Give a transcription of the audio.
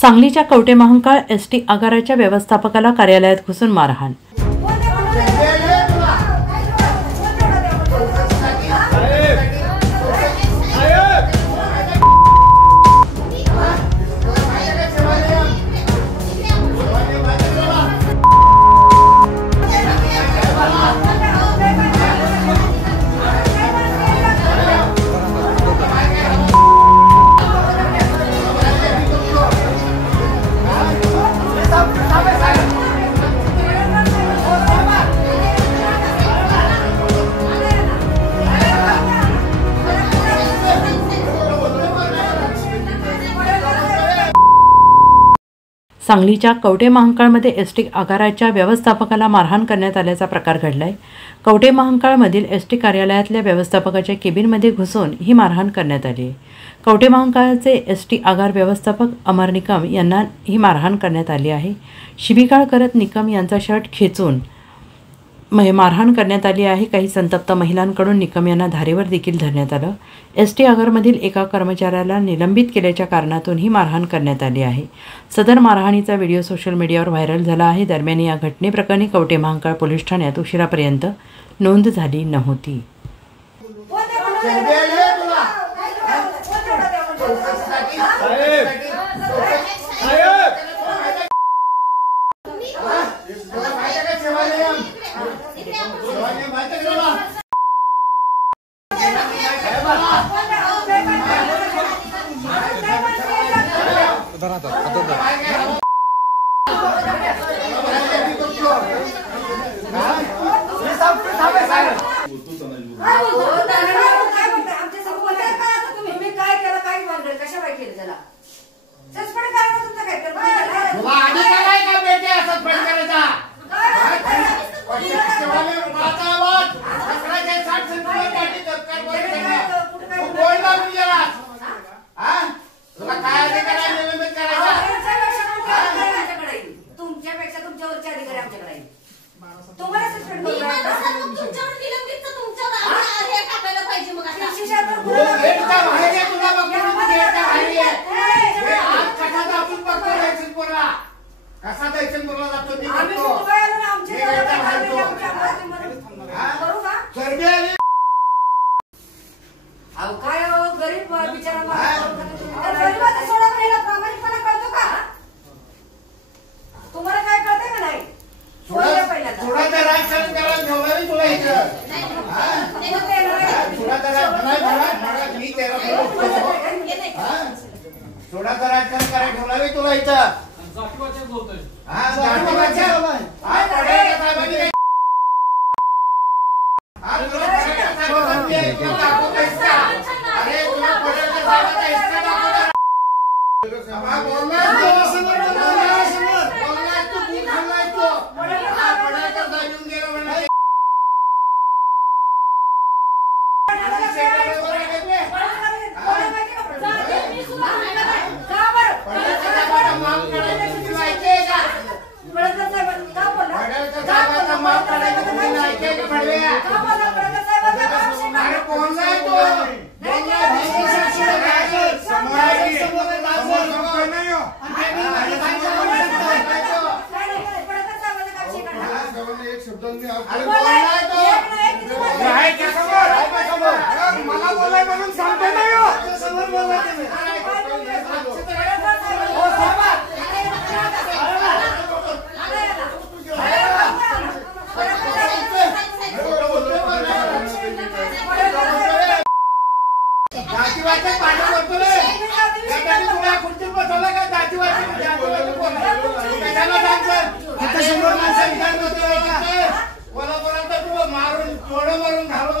सांगलीच्या कवठे महांकाळ एसटी आगाराच्या व्यवस्थापकाला कार्यालयात घुसून मारहाण। सांगलीच्या कवठे महांकाळमध्ये एसटी आगाराच्या व्यवस्थापकाला मारहाण करण्यात आल्याचा प्रकार घडलाय। कवठे महांकाळमधील एसटी कार्यालयातल्या व्यवस्थापकाच्या केबिनमध्ये घुसून ही मारहाण करण्यात आली आहे। कवठे महांकाळचे एसटी आगार व्यवस्थापक अमर निकम यांना ही मारहाण करण्यात आली आहे। शिबिकाळ करत निकम यांचा शर्ट खेचून मारहाण करण्यात आली आहे। काही संतप्त महिलांकडून निकम यांना धारेवर देखील धरण्यात आलं। एसटी आगारमधील एका कर्मचाऱ्याला निलंबित केल्याच्या कारणातून ही मारहाण करण्यात आली आहे। सदर मारहाणीचा व्हिडिओ सोशल मीडियावर व्हायरल झाला आहे। दरम्यान या घटनेप्रकरणी कवठे महांकाळ पोलीस ठाण्यात उशिरापर्यंत नोंद झाली नव्हती। मारून